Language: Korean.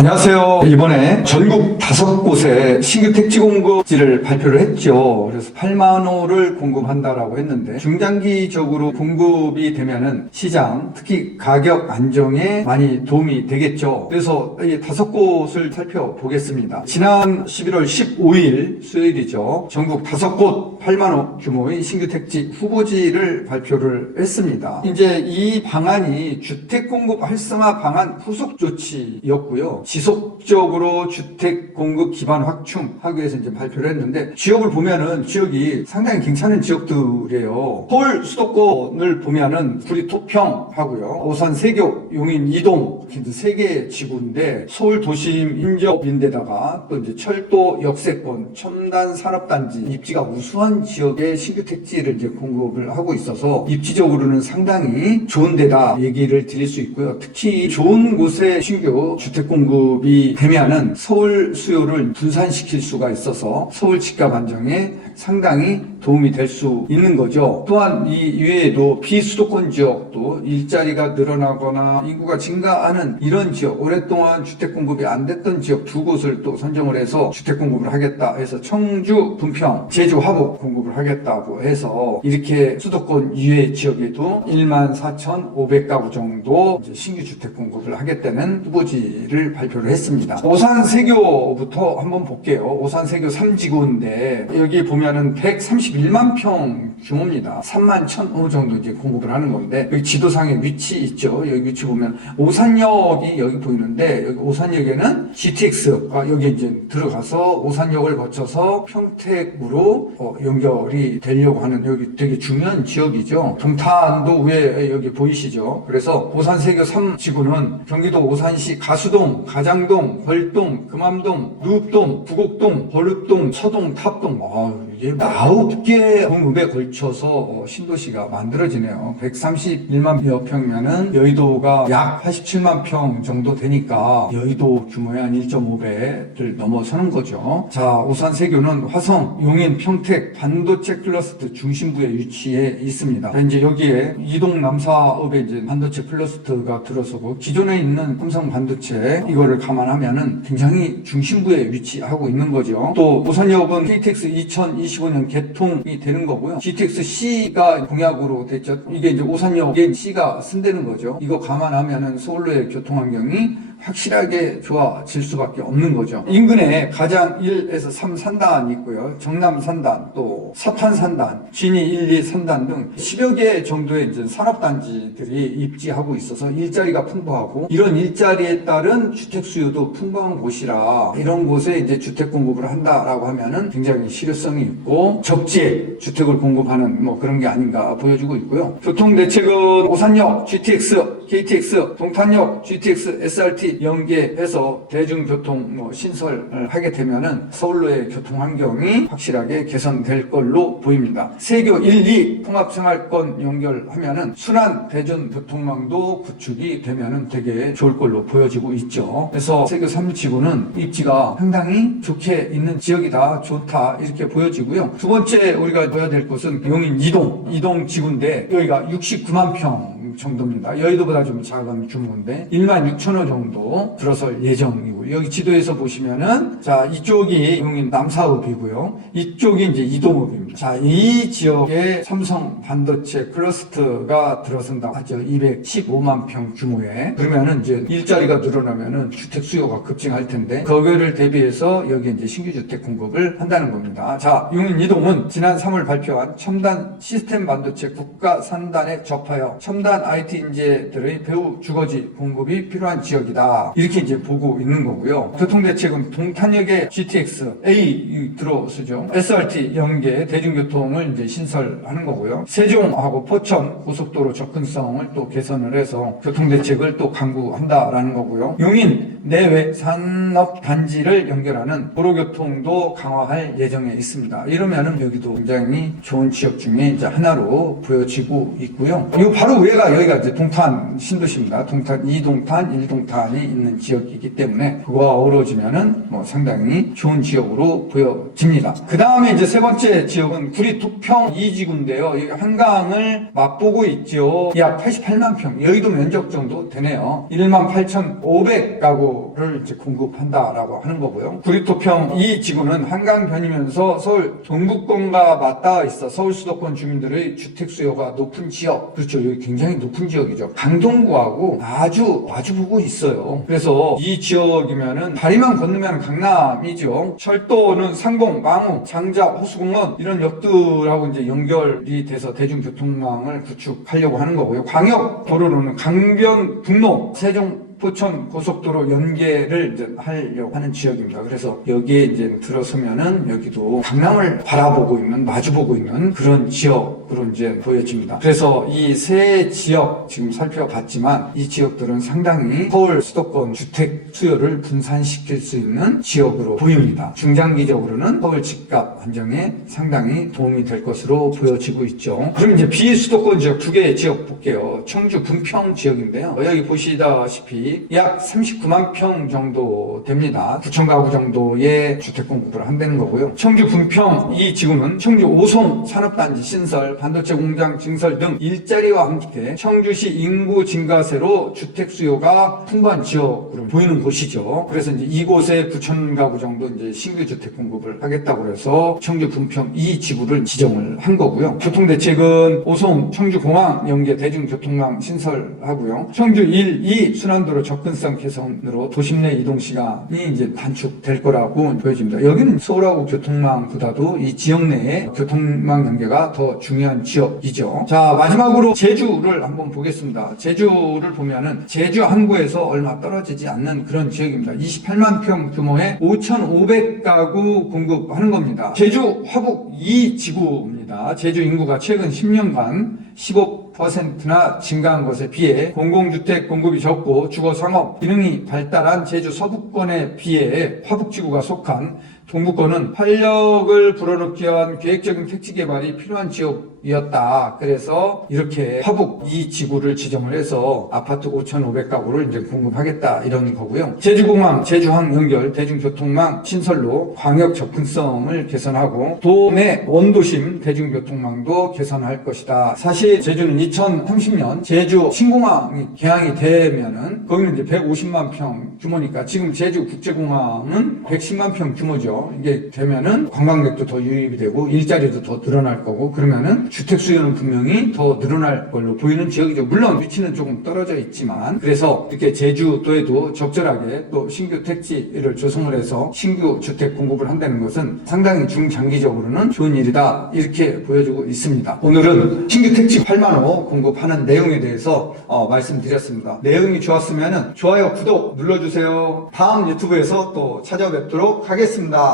안녕하세요. 이번에 전국 5곳에 신규 택지 공급지를 발표를 했죠. 그래서 8만 호를 공급한다라고 했는데 중장기적으로 공급이 되면은 시장, 특히 가격 안정에 많이 도움이 되겠죠. 그래서 이 5곳을 살펴보겠습니다. 지난 11월 15일 수요일이죠. 전국 5곳 8만 호 규모의 신규 택지 후보지를 발표를 했습니다. 이제 이 방안이 주택 공급 활성화 방안 후속 조치였고요. 지속적으로 주택 공급 기반 확충하기 위해서 이제 발표를 했는데, 지역을 보면은 지역이 상당히 괜찮은 지역들이에요. 서울 수도권을 보면은 구리 토평하고요, 오산 세교, 용인 이동, 3개 지구인데 서울 도심 인접인데다가 또 이제 철도 역세권, 첨단 산업단지 입지가 우수한 지역의 신규 택지를 이제 공급을 하고 있어서 입지적으로는 상당히 좋은 데다 얘기를 드릴 수 있고요. 특히 좋은 곳에 신규 주택 공급이 되면은 서울 수요를 분산시킬 수가 있어서 서울 집값 안정에 상당히 도움이 될 수 있는 거죠. 또한 이 이외에도 비수도권 지역도 일자리가 늘어나거나 인구가 증가하는 이런 지역, 오랫동안 주택 공급이 안 됐던 지역 2곳을 또 선정을 해서 주택 공급을 하겠다 해서 청주, 분평, 제주, 화북 공급을 하겠다고 해서 이렇게 수도권 이외 지역에도 14,500가구 정도 이제 신규 주택 공급을 하겠다는 후보지를 발표를 했습니다. 오산 세교부터 한번 볼게요. 오산 세교 3지구인데 여기 보면은 131만 평 규모입니다. 3만 1,000호 정도 이제 공급을 하는 건데, 여기 지도상에 위치 있죠. 여기 위치 보면 오산역이 여기 보이는데, 여기 오산역에는 GTX가 여기 이제 들어가서 오산역을 거쳐서 평택으로 연결이 되려고 하는, 여기 되게 중요한 지역이죠. 동탄도 위에 여기 보이시죠. 그래서 오산 세교 3지구는 경기도 오산시 가수동, 가장동, 벌동, 금암동, 루읍동, 부곡동, 버릇동, 서동, 탑동, 이게 9개 공급에 걸쳐서 신도시가 만들어지네요. 131만 평이면은 여의도가 약 87만 평 정도 되니까 여의도 규모의 한 1.5배를 넘어서는 거죠. 자, 오산 세교는 화성, 용인, 평택 반도체 클러스터 중심부에 위치해 있습니다. 이제 여기에 이동 남사업에 이제 반도체 클러스터가 들어서고, 기존에 있는 삼성 반도체 이거를 감안하면은 굉장히 중심부에 위치하고 있는 거죠. 또 오산역은 KTX 2025년 개통이 되는 거고요. GTX-C가 공약으로 됐죠. 이게 이제 오산역에 C가 쓴다는 거죠. 이거 감안하면은 서울로의 교통 환경이 확실하게 좋아질 수밖에 없는 거죠. 인근에 가장 1에서 3 산단이 있고요. 정남 산단, 또 서탄 산단, 진이 1, 2 산단 등 10여 개 정도의 이제 산업단지들이 입지하고 있어서 일자리가 풍부하고, 이런 일자리에 따른 주택 수요도 풍부한 곳이라 이런 곳에 이제 주택 공급을 한다라고 하면은 굉장히 실효성이 있고 적지에 주택을 공급하는 그런 게 아닌가 보여지고 있고요. 교통 대책은 오산역, GTX, KTX, 동탄역, GTX, SRT 연계해서 대중교통 신설을 하게 되면은 서울로의 교통 환경이 확실하게 개선될 걸로 보입니다. 세교 1, 2 통합생활권 연결하면은 순환 대중교통망도 구축이 되면은 되게 좋을 걸로 보여지고 있죠. 그래서 세교 3지구는 입지가 상당히 좋게 있는 지역이다, 좋다, 이렇게 보여지고요. 두 번째 우리가 봐야 될 곳은 용인 이동 지구인데 여기가 69만 평 정도입니다. 여의도보다 좀 작은 규모인데 16,000호 정도 들어설 예정이고, 여기 지도에서 보시면은 자, 이쪽이 용인 남사읍이고요. 이쪽이 이제 이동읍입니다. 자, 이 지역에 삼성 반도체 클러스터가 들어선다고 하죠. 215만 평 규모에. 그러면은 이제 일자리가 늘어나면은 주택 수요가 급증할 텐데, 그거를 대비해서 여기 이제 신규 주택 공급을 한다는 겁니다. 자, 용인 이동은 지난 3월 발표한 첨단 시스템 반도체 국가 산단에 접하여 첨단 IT 인재들의 배후 주거지 공급이 필요한 지역이다, 이렇게 이제 보고 있는 거고요. 교통대책은 동탄역에 GTX A 들어서죠. SRT 연계 대중교통을 이제 신설하는 거고요. 세종하고 포천 고속도로 접근성을 또 개선을 해서 교통대책을 또 강구한다라는 거고요. 용인 내외 산업단지를 연결하는 도로교통도 강화할 예정에 있습니다. 이러면은 여기도 굉장히 좋은 지역 중에 이제 하나로 보여지고 있고요. 이 바로 위에가 여기가 이제 동탄 신도시입니다. 동탄 2동탄, 1동탄이 있는 지역이기 때문에 그거와 어우러지면은 상당히 좋은 지역으로 보여집니다. 그 다음에 이제 세 번째 지역은 구리 토평 2지구인데요. 여기 한강을 맛보고 있죠. 약 88만 평, 여의도 면적 정도 되네요. 18,500가구 정도를 이제 공급한다라고 하는 거고요. 구리토평 이 지구는 한강변이면서 서울 동북권과 맞닿아 있어 서울 수도권 주민들의 주택 수요가 높은 지역. 그렇죠. 여기 굉장히 높은 지역이죠. 강동구하고 아주 마주보고 있어요. 그래서 이 지역이면은 다리만 건너면 강남이죠. 철도는 상봉, 망우, 장자, 호수공원 이런 역들하고 이제 연결이 돼서 대중교통망을 구축하려고 하는 거고요. 광역 도로로는 강변, 북로, 세종 포천 고속도로 연계를 이제 하려고 하는 지역입니다. 그래서 여기에 이제 들어서면은 여기도 강남을 바라보고 있는, 마주보고 있는 그런 지역으로 이제 보여집니다. 그래서 이 세 지역 지금 살펴봤지만 이 지역들은 상당히 서울 수도권 주택 수요를 분산시킬 수 있는 지역으로 보입니다. 중장기적으로는 서울 집값 안정에 상당히 도움이 될 것으로 보여지고 있죠. 그럼 이제 비수도권 지역 두 개의 지역 볼게요. 청주 분평 지역인데요. 여기 보시다시피 약 39만 평 정도 됩니다. 9천 가구 정도의 주택 공급을 한다는 거고요. 청주 분평 이 지구는 청주 오송 산업단지 신설, 반도체 공장 증설 등 일자리와 함께 청주시 인구 증가세로 주택 수요가 풍부한 지역으로 보이는 곳이죠. 그래서 이제 이곳에 9천 가구 정도 이제 신규 주택 공급을 하겠다고 해서 청주 분평 이 지구를 지정을 한 거고요. 교통대책은 오송 청주공항 연계 대중교통망 신설하고요. 청주 1, 2 순환도로 접근성 개선으로 도심 내 이동 시간이 이제 단축될 거라고 보여집니다. 여기는 서울하고 교통망보다도 이 지역 내에 교통망 연계가 더 중요한 지역이죠. 자, 마지막으로 제주를 한번 보겠습니다. 제주를 보면은 제주 항구에서 얼마 떨어지지 않는 그런 지역입니다. 28만 평 규모의 5,500가구 공급하는 겁니다. 제주 화북 2지구입니다. 제주 인구가 최근 10년간 15%나 증가한 것에 비해 공공주택 공급이 적고 주거상업 기능이 발달한 제주 서부권에 비해 화북지구가 속한 동부권은 활력을 불어넣기 위한 계획적인 택지 개발이 필요한 지역이었다. 그래서 이렇게 화북 이 지구를 지정을 해서 아파트 5,500가구를 이제 공급하겠다 이런 거고요. 제주공항, 제주항 연결, 대중교통망 신설로 광역 접근성을 개선하고 도내 원도심 대중교통망도 개선할 것이다. 사실 제주는 2030년 제주 신공항이 개항이 되면은 거기는 이제 150만 평 규모니까 지금 제주 국제공항은 110만 평 규모죠. 이게 되면은 관광객도 더 유입이 되고 일자리도 더 늘어날 거고 그러면은 주택 수요는 분명히 더 늘어날 걸로 보이는 지역이죠. 물론 위치는 조금 떨어져 있지만 그래서 이렇게 제주도에도 적절하게 또 신규 택지를 조성을 해서 신규 주택 공급을 한다는 것은 상당히 중장기적으로는 좋은 일이다 이렇게 보여지고 있습니다. 오늘은 신규 택지 8만 호 공급하는 내용에 대해서 말씀드렸습니다. 내용이 좋았으면 좋아요, 구독 눌러주세요. 다음 유튜브에서 또 찾아뵙도록 하겠습니다.